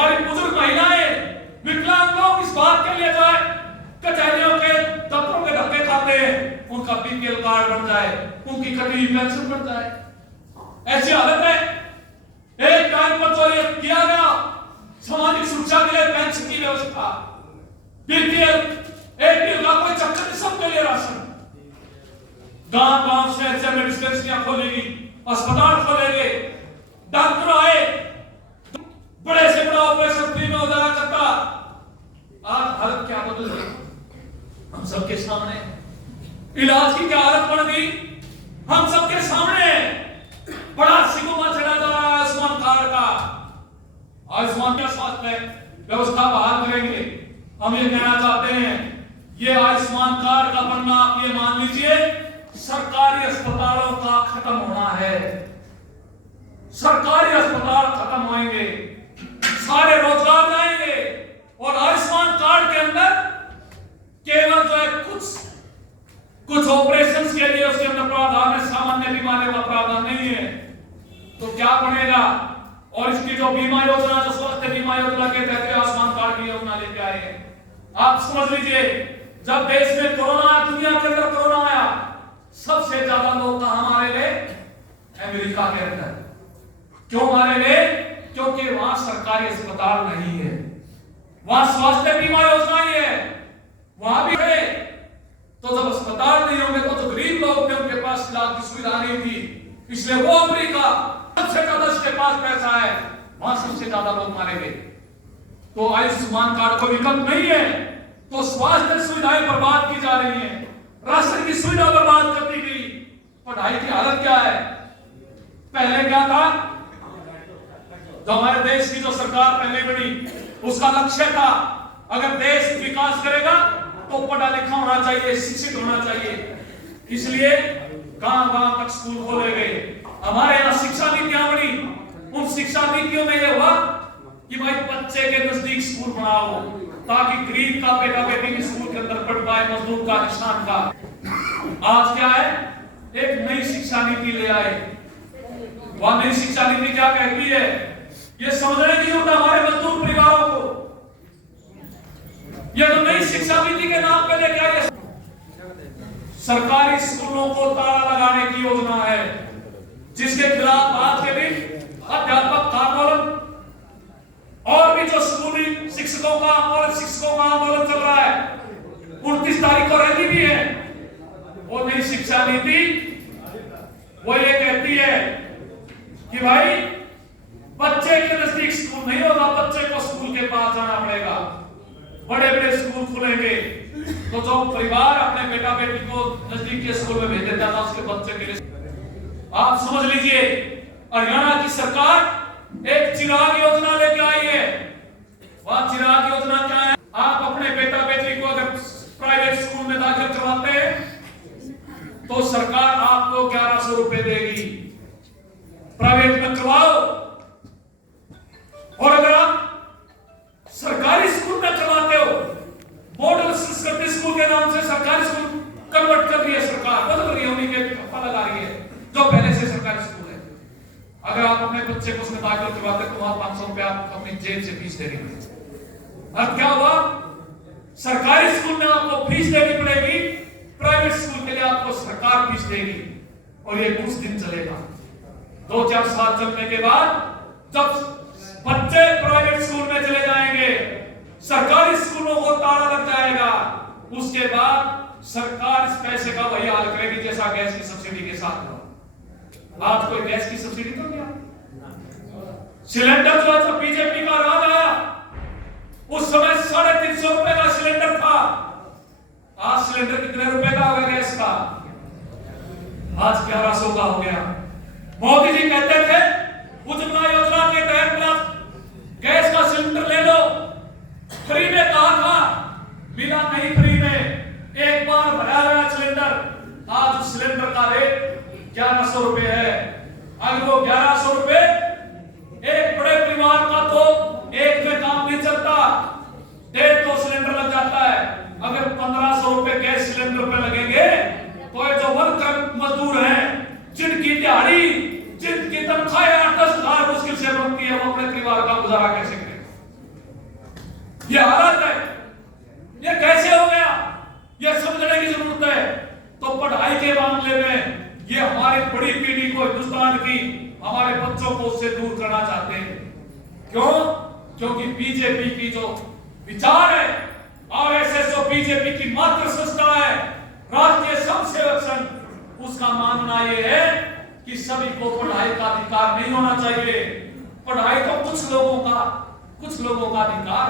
हमारी बुजुर्ग महिलाएं, विकलांग लोग इस बात के लिए जो है कचहरियों के दफ्तरों के धक्के खाते हैं, उनका बीपीएल कार्ड बन जाए, उनकी कटी हुई पेंशन बन जाए। ऐसी हालत है, एक टाइम पर जो ये किया गया सामाजिक सुरक्षा के लिए पेंशन की व्यवस्था, बीपीएल एपीएल का कोई चक्कर नहीं, सबके लिए राशन। गांव गांव शहर में डिस्पेंसरियां खोलेगी, अस्पताल खोलेंगे, डॉक्टर आए, बड़े से बड़ा ऑपरेशन फ्री में हो जाएगा चक्का। आज हालत क्या बदल गई हम सबके सामने, इलाज की क्या हालत बन गई हम सबके सामने। बड़ा सिगमा चढ़ा जा रहा है आयुष्मान कार्ड का। आयुष्मान का स्वास्थ्य व्यवस्था बहाल करेंगे। हम ये कहना चाहते हैं, ये आयुष्मान कार्ड का बनना आप ये मान लीजिए सरकारी अस्पतालों का खत्म होना है। सरकारी अस्पताल खत्म होंगे, सारे रोजगार जाएंगे और आयुष्मान कार्ड के अंदर केवल जो है कुछ ऑपरेशंस के लिए उसके अंदर प्रावधान है, सामान्य बीमारियों का प्रावधान नहीं है। तो क्या बनेगा? और इसकी जो बीमा योजना, जो स्वास्थ्य बीमा योजना के तहत आयुष्मान कार्ड की योजना लेके आए हैं, आप समझ लीजिए जब देश में कोरोना, दुनिया के अंदर कोरोना आया, सबसे ज्यादा लोग कहां मारे गए? अमेरिका के अंदर। क्यों मारे गए? क्योंकि वहां सरकारी अस्पताल नहीं है, वहां स्वास्थ्य बीमा योजना ही है, वहां भी है। तो जब अस्पताल नहीं होंगे तो जो गरीब लोग थे उनके पास इलाज की सुविधा नहीं थी, इसलिए वो अमेरिका सबसे ज्यादा जिसके पास पैसा है वहां सबसे ज्यादा लोग मारे गए। तो आयुष्मान कार्ड कोई विकल्प नहीं है, तो स्वास्थ्य सुविधाएं बर्बाद की जा रही हैं, राशन की सुविधा बर्बाद कर दी गई। पढ़ाई की हालत क्या है? पहले क्या था? जो हमारे देश की जो सरकार पहले बनी उसका लक्ष्य था अगर देश विकास करेगा तो पढ़ा लिखा होना चाहिए, शिक्षित होना चाहिए। इसलिए गांव-गांव तक स्कूल खोले गए। हमारे यहाँ शिक्षा नीतियां बनी, उन शिक्षा नीतियों में यह हुआ कि भाई बच्चे के नजदीक स्कूल बनाओ ताकि गरीब का बेटा बेटी स्कूल के अंदर पढ़ पाए, मजदूर का, किसान का। आज क्या है? एक नई शिक्षा नीति ले आए। वह नई शिक्षा नीति क्या कहती है? ये समझने नहीं होता हमारे मजदूर परिवारों को। ये तो नई शिक्षा नीति के नाम पे लेके आए, सरकारी स्कूलों को ताला लगाने की योजना है, जिसके खिलाफ आज के दिन अध्यापक का आंदोलन और भी जो स्कूली शिक्षकों का आंदोलन चल रहा है। 29 तारीख को रैली भी है। वो नई शिक्षा नीति वो ये कहती है कि भाई बच्चे के नजदीक स्कूल नहीं होगा, बच्चे को स्कूल के पास जाना पड़ेगा। बड़े बड़े स्कूल खुलेंगे तो जो परिवार अपने बेटा बेटी को नजदीक के स्कूल में भेज देता था उसके बच्चे के लिए, आप समझ लीजिए हरियाणा की सरकार एक चिराग योजना लेके आई है। वह चिराग योजना क्या है? आप अपने बेटा बेटी को अगर प्राइवेट स्कूल में दाखिल करवाते हैं तो सरकार आपको 1100 रुपए देगी, प्राइवेट में करवाओ। और अगर आप सरकारी स्कूल में करवाते हो, मॉडल संस्कृति स्कूल के नाम से सरकारी स्कूल कन्वर्ट कर रही है सरकार, बदल रही है, उन्हीं के ठप्पा लगा रही है जो पहले से सरकारी स्कूल है। अगर आप अपने बच्चे को उसमें दाखिल करवाते तो वहां 500 रुपया आप अपनी जेब से फीस देनी पड़ेगी। अब क्या हुआ? सरकारी स्कूल में आपको फीस देनी पड़ेगी, प्राइवेट स्कूल के लिए आपको सरकार फीस देगी। और ये कुछ दिन चलेगा। 2-4 साल चलने के बाद जब बच्चे प्राइवेट स्कूल में चले जाएंगे, सरकारी स्कूलों को ताला लग जाएगा, उसके बाद सरकार इस पैसे का वही हाल करेगी जैसा गैस की सब्सिडी के साथ हुआ। आज कोई गैस की सब्सिडी तो नहीं आई। सिलेंडर जो है बीजेपी का राज आया, उस समय 350 रुपए का सिलेंडर था। आज सिलेंडर कितने रुपए का हो गया गैस का? आज 1100 का हो गया। मोदी जी कहते थे उज्ज्वला योजना के तहत गैस का सिलेंडर ले लो, फ्री में कहा था, मिला नहीं फ्री में। एक बार भरा गया सिलेंडर, आज उस सिलेंडर का रेट 1100 रुपए है। अगर वो 1100 रुपए एक बड़े परिवार का तो एक में काम नहीं चलता, 1.5-2 सिलेंडर लग जाता है। अगर 1500 रुपए गैस सिलेंडर पे लगेंगे तो ये जो वर्कर मजदूर हैं, जिनकी दिहाड़ी, जिनकी तनख्वाह 8-10 हजार मुश्किल से बनती है, वो अपने परिवार का गुजारा कैसे करें? जरूरत है, तो पढ़ाई के मामले में ये हमारी बड़ी पीढ़ी को, हिंदुस्तान की हमारे बच्चों को उससे दूर करना चाहते हैं। क्यों? क्योंकि बीजेपी की जो विचार है, आरएसएस और बीजेपी की मात्र संस्था है राष्ट्रीय स्वयंसेवक संघ, उसका मानना यह है कि सभी को पढ़ाई का अधिकार नहीं होना चाहिए। पढ़ाई तो कुछ लोगों का अधिकार